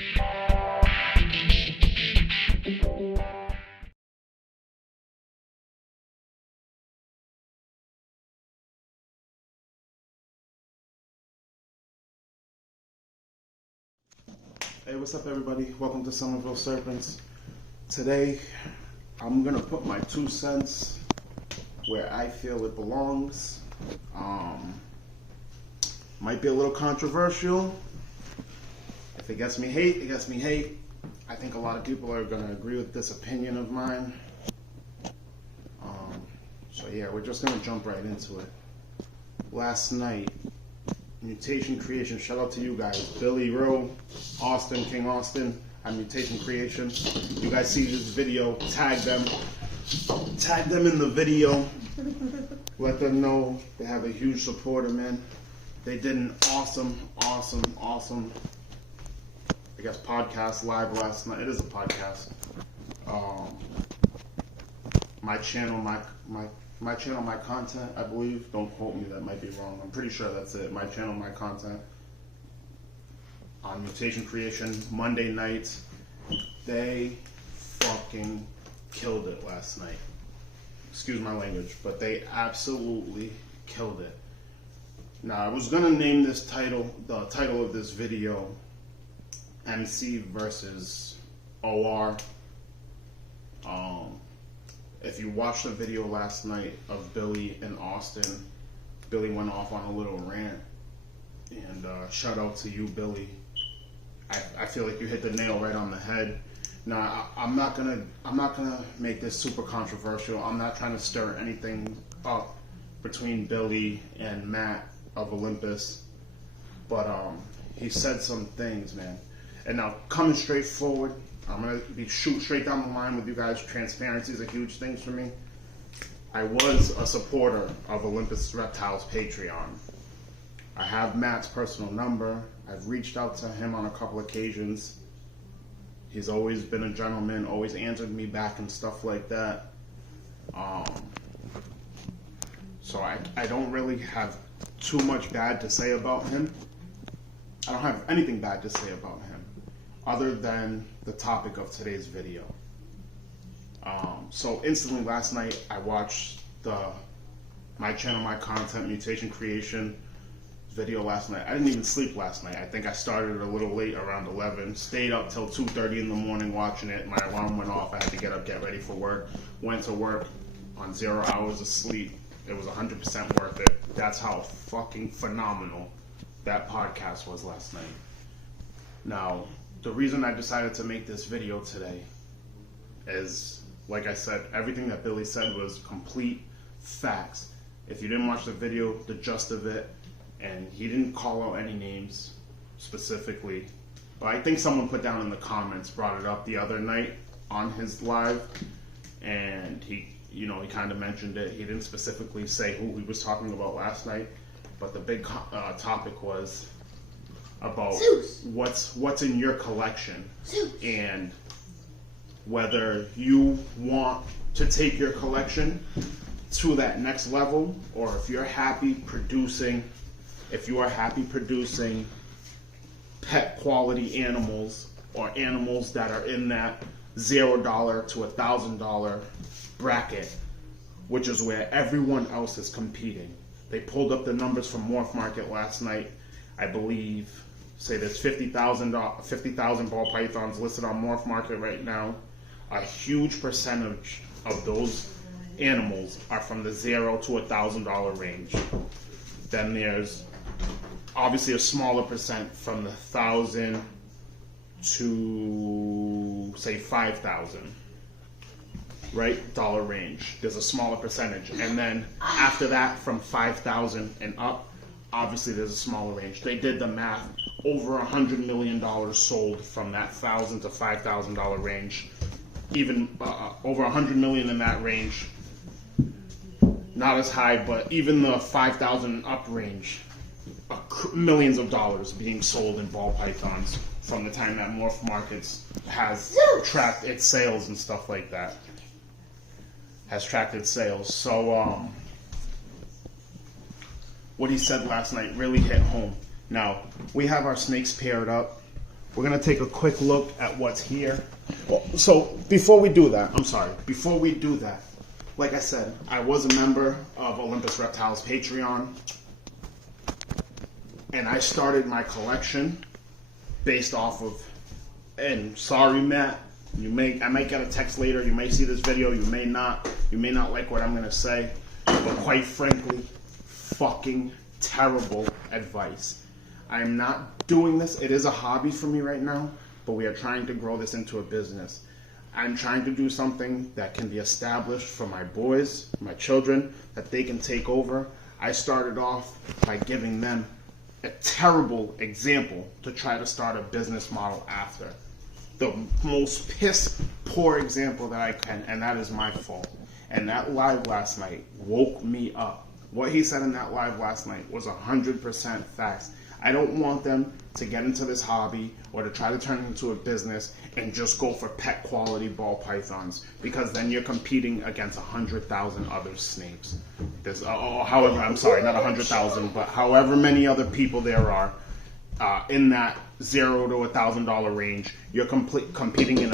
Hey, what's up everybody? Welcome to Somerville Serpents. Today, I'm gonna put my 2 cents where I feel it belongs. Might be a little controversial. If it gets me hate, it gets me hate. I think a lot of people are gonna agree with this opinion of mine. So yeah, we're just gonna jump right into it. Last night, Mutation Creation, shout out to you guys. Billy Rowe, Austin, King Austin, and Mutation Creation. You guys see this video, tag them. Tag them in the video. Let them know they have a huge supporter, man. They did an awesome, I guess, podcast live last night. It is a podcast. My channel, my content, I believe. Don't quote me, that might be wrong. I'm pretty sure that's it. My channel, my content. On Mutation Creation, Monday nights. They fucking killed it last night. Excuse my language, but they absolutely killed it. Now, I was gonna name this title, the title of this video, MC versus OR. If you watched the video last night of Billy and Austin, Billy went off on a little rant, and shout out to you, Billy. I feel like you hit the nail right on the head. Now, I'm not gonna make this super controversial. I'm not trying to stir anything up between Billy and Matt of Olympus, but he said some things, man. And now, coming straight forward, I'm going to be shoot straight down the line with you guys. Transparency is a huge thing for me. I was a supporter of Olympus Reptiles Patreon. I have Matt's personal number. I've reached out to him on a couple occasions. He's always been a gentleman, always answered me back and stuff like that. So I don't really have too much bad to say about him. I don't have anything bad to say about him, other than the topic of today's video. So instantly last night I watched my channel, my content, Mutation Creation video last night. I didn't even sleep last night. I think I started a little late, around 11, stayed up till 2:30 in the morning watching it. My alarm went off. I had to get up, get ready for work. Went to work on 0 hours of sleep. It was 100% worth it. That's how fucking phenomenal that podcast was last night. Now, the reason I decided to make this video today is, like I said, everything that Billy said was complete facts. If you didn't watch the video, the gist of it, and he didn't call out any names specifically, but I think someone put down in the comments, brought it up the other night on his live, and he kind of mentioned it. He didn't specifically say who he was talking about last night, but the big topic was about what's in your collection, and whether you want to take your collection to that next level, or if you are happy producing pet quality animals, or animals that are in that $0 to $1,000 bracket, which is where everyone else is competing. They pulled up the numbers from Morph Market last night. I believe, say there's 50,000 ball pythons listed on Morph Market right now. A huge percentage of those animals are from the $0 to $1,000 range. Then there's obviously a smaller percent from the 1,000 to say 5,000, right, dollar range. There's a smaller percentage, and then after that, from 5,000 and up, obviously there's a smaller range. They did the math. Over $100 million sold from that $1,000 to $5,000 range. Even over $100 million in that range. Not as high, but even the 5,000 up range, millions of dollars being sold in ball pythons from the time that Morph Markets has tracked its sales and stuff like that. Has tracked its sales. So what he said last night really hit home. Now, we have our snakes paired up we're gonna take a quick look at what's here. Well, so before we do that, before we do that, like I said, I was a member of Olympus Reptiles Patreon, and I started my collection based off of, and sorry Matt, I might get a text later, you may see this video, you may not like what I'm gonna say, but quite frankly, fucking terrible advice. I am not doing this, it is a hobby for me right now, but we are trying to grow this into a business. I'm trying to do something that can be established for my boys, my children, that they can take over. I started off by giving them a terrible example to try to start a business model after. The most piss poor example that I can, and that is my fault. And that live last night woke me up. What he said in that live last night was 100% facts. I don't want them to get into this hobby or to try to turn it into a business and just go for pet quality ball pythons, because then you're competing against 100,000 other snakes. There's, however, I'm sorry, not 100,000, but however many other people there are in that $0 to $1,000 range. You're competing in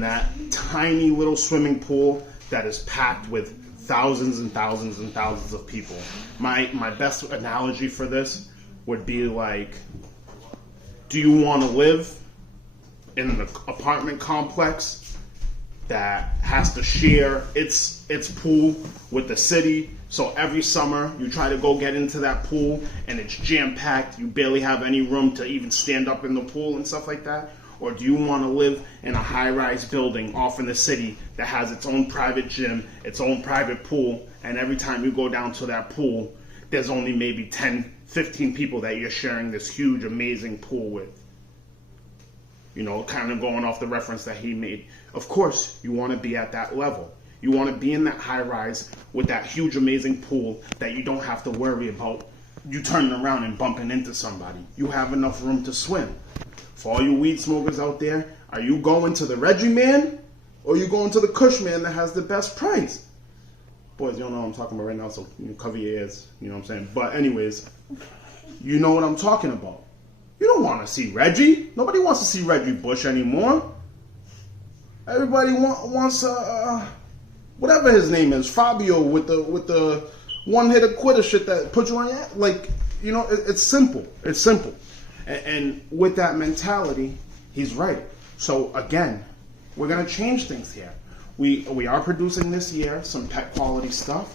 that tiny little swimming pool that is packed with thousands and thousands and thousands of people. My best analogy for this would be like, do you want to live in an apartment complex that has to share its pool with the city? So every summer you try to go get into that pool and it's jam-packed, you barely have any room to even stand up in the pool and stuff like that? Or do you want to live in a high-rise building off in the city that has its own private gym, its own private pool, and every time you go down to that pool, there's only maybe 10, 15 people that you're sharing this huge, amazing pool with? You know, kind of going off the reference that he made. Of course, you want to be at that level. You want to be in that high-rise with that huge, amazing pool that you don't have to worry about you turning around and bumping into somebody. You have enough room to swim. For all you weed smokers out there, are you going to the Reggie man or are you going to the Kush man that has the best price? Boys, you don't know what I'm talking about right now, so you cover your ears, you know what I'm saying? But anyways, you know what I'm talking about. You don't want to see Reggie. Nobody wants to see Reggie Bush anymore. Everybody wants whatever his name is, Fabio with the one-hitter quitter shit that put you on your, like, you know, it's simple. It's simple. And with that mentality, he's right. So again, we're gonna change things here. We are producing this year some pet quality stuff.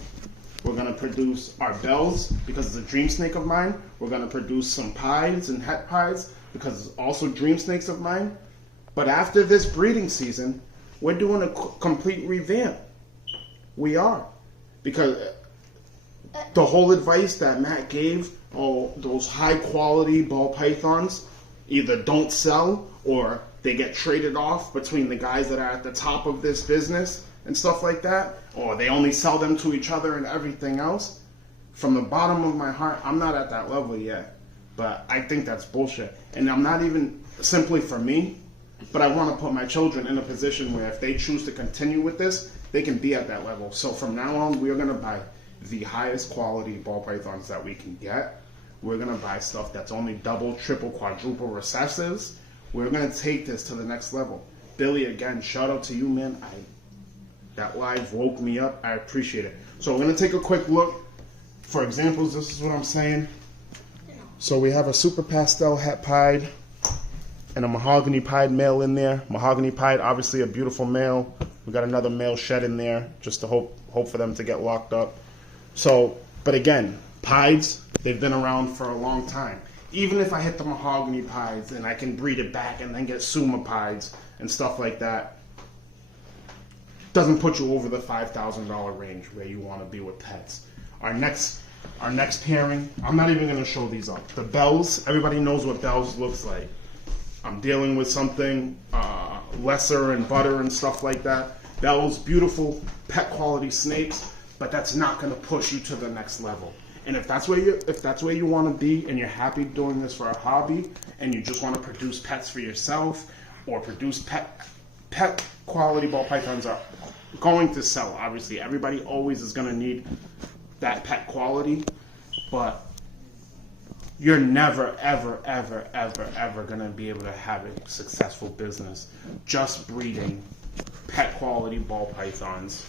We're gonna produce our bells because it's a dream snake of mine. We're gonna produce some pies and het pies because it's also dream snakes of mine. But after this breeding season, we're doing a complete revamp. We are. Because the whole advice that Matt gave, those high quality ball pythons either don't sell or they get traded off between the guys that are at the top of this business and stuff like that, or they only sell them to each other and everything else. From the bottom of my heart, I'm not at that level yet, but I think that's bullshit. And I'm not even simply for me, but I want to put my children in a position where if they choose to continue with this, they can be at that level. So from now on, we're going to buy the highest quality ball pythons that we can get. We're going to buy stuff that's only double, triple, quadruple recessives. We're going to take this to the next level. Billy, again, shout out to you, man. That live woke me up. I appreciate it. So we're going to take a quick look. For examples, this is what I'm saying. So we have a super pastel het pied and a mahogany pied male in there. Mahogany pied, obviously a beautiful male. We got another male shed in there just to hope for them to get locked up. So, but again, pieds, they've been around for a long time. Even if I hit the mahogany pieds and I can breed it back and then get suma pieds and stuff like that, doesn't put you over the $5,000 range where you want to be with pets. Our next pairing, I'm not even going to show these up. The bells, everybody knows what bells looks like. I'm dealing with something lesser and butter and stuff like that. Bells, beautiful pet quality snakes, but that's not going to push you to the next level. And if that's where you want to be and you're happy doing this for a hobby and you just want to produce pets for yourself or produce pet quality ball pythons are going to sell. Obviously, everybody always is going to need that pet quality, but you're never, ever, ever, ever, ever going to be able to have a successful business just breeding pet quality ball pythons,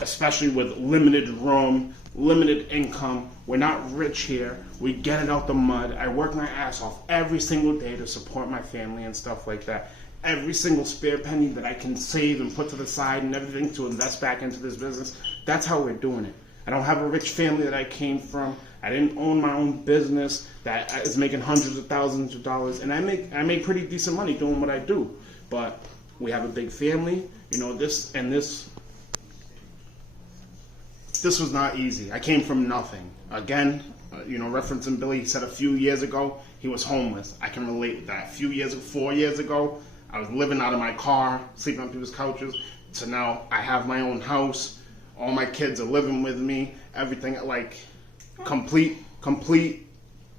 especially with limited room, limited income. We're not rich here. We get it out the mud. I work my ass off every single day to support my family and stuff like that. Every single spare penny that I can save and put to the side and everything to invest back into this business, that's how we're doing it. I don't have a rich family that I came from. I didn't own my own business that is making hundreds of thousands of dollars, and I make pretty decent money doing what I do. But we have a big family, this was not easy. I came from nothing. Again, referencing Billy, he said a few years ago he was homeless. I can relate with that. 4 years ago, I was living out of my car, sleeping on people's couches, to now I have my own house. All my kids are living with me. Everything, like, complete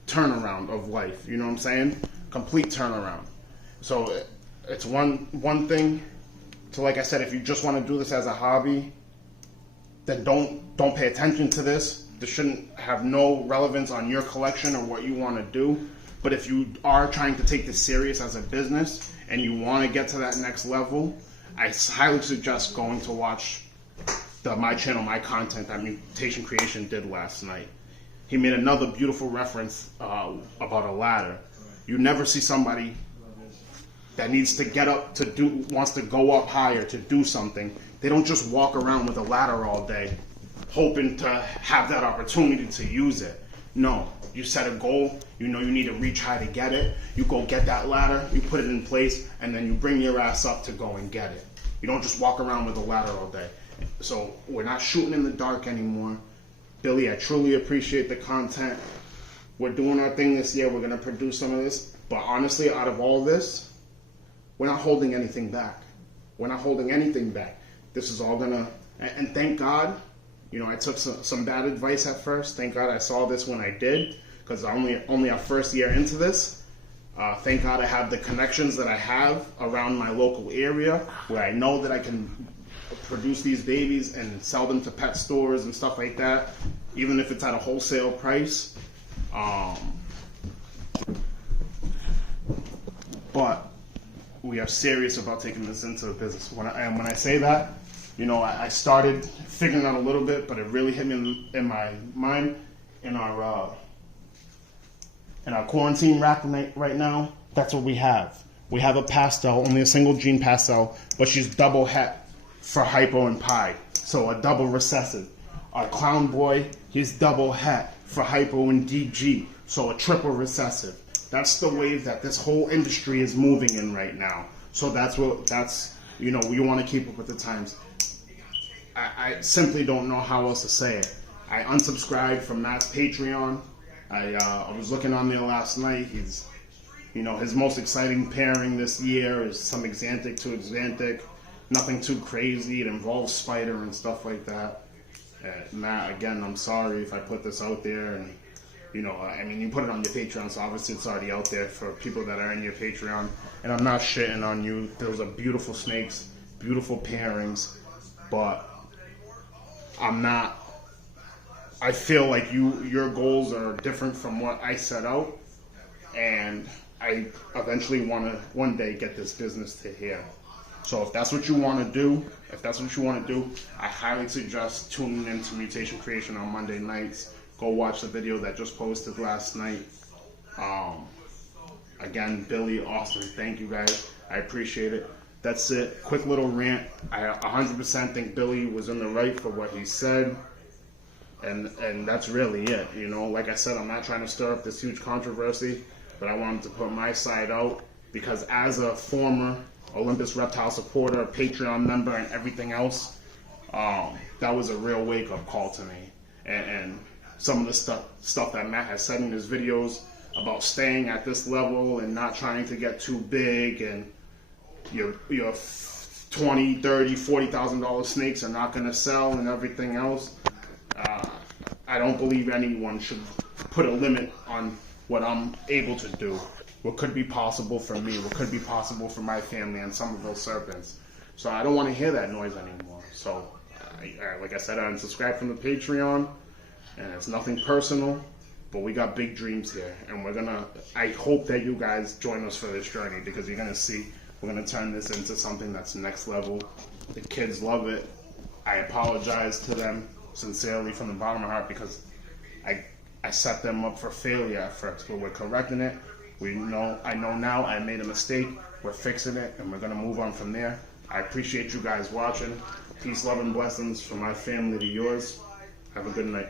turnaround of life. You know what I'm saying? Complete turnaround. So it's one thing to, like I said, if you just want to do this as a hobby, then don't pay attention to this. This shouldn't have no relevance on your collection or what you want to do. But if you are trying to take this serious as a business and you want to get to that next level, I highly suggest going to watch my channel, my content that Mutation Creation did last night. He made another beautiful reference about a ladder. You never see somebody that needs to get up wants to go up higher to do something. They don't just walk around with a ladder all day hoping to have that opportunity to use it. No, you set a goal, you need to reach high to get it, you go get that ladder, you put it in place, and then you bring your ass up to go and get it. You don't just walk around with a ladder all day. So we're not shooting in the dark anymore. Billy, I truly appreciate the content. We're doing our thing this year, we're going to produce some of this, but honestly, out of all this, we're not holding anything back. We're not holding anything back. This is all gonna, and thank God, I took some bad advice at first. Thank God I saw this when I did, because only our first year into this. Thank God I have the connections that I have around my local area, where I know that I can produce these babies and sell them to pet stores and stuff like that, even if it's at a wholesale price. But we are serious about taking this into the business. When I say that, I started figuring out a little bit, but it really hit me in my mind in our quarantine rack right now. That's what we have. We have a pastel, only a single gene pastel, but she's double het for hypo and pi, so a double recessive. Our clown boy, he's double het for hypo and DG, so a triple recessive. That's the wave that this whole industry is moving in right now. So we want to keep up with the times. I simply don't know how else to say it. I unsubscribed from Matt's Patreon. I was looking on there last night. He's, his most exciting pairing this year is some Xanthic to Xanthic. Nothing too crazy. It involves spider and stuff like that. Matt, again, I'm sorry if I put this out there, and you put it on your Patreon, so obviously it's already out there for people that are in your Patreon. And I'm not shitting on you. Those are beautiful snakes, beautiful pairings, but I feel like your goals are different from what I set out, and I eventually want to one day get this business to here. So if that's what you want to do, I highly suggest tuning into Mutation Creation on Monday nights. Go watch the video that just posted last night. Again, Billy, Austin, thank you guys. I appreciate it. That's it. Quick little rant. I 100% think Billy was in the right for what he said. And that's really it. Like I said, I'm not trying to stir up this huge controversy, but I wanted to put my side out, because as a former Olympus Reptile supporter, Patreon member, and everything else, that was a real wake-up call to me. And some of the stuff that Matt has said in his videos about staying at this level and not trying to get too big, and your $20,000, $30,000, $40,000 snakes are not going to sell and everything else. I don't believe anyone should put a limit on what I'm able to do, what could be possible for me, what could be possible for my family and some of those serpents. So I don't want to hear that noise anymore. So like I said, I unsubscribed from the Patreon, and it's nothing personal. But we got big dreams here, and I hope that you guys join us for this journey, because you're gonna see we're gonna turn this into something that's next level. The kids love it. I apologize to them sincerely from the bottom of my heart, because I set them up for failure at first, but we're correcting it. I know now I made a mistake. We're fixing it, and we're gonna move on from there. I appreciate you guys watching. Peace, love, and blessings from my family to yours. Have a good night.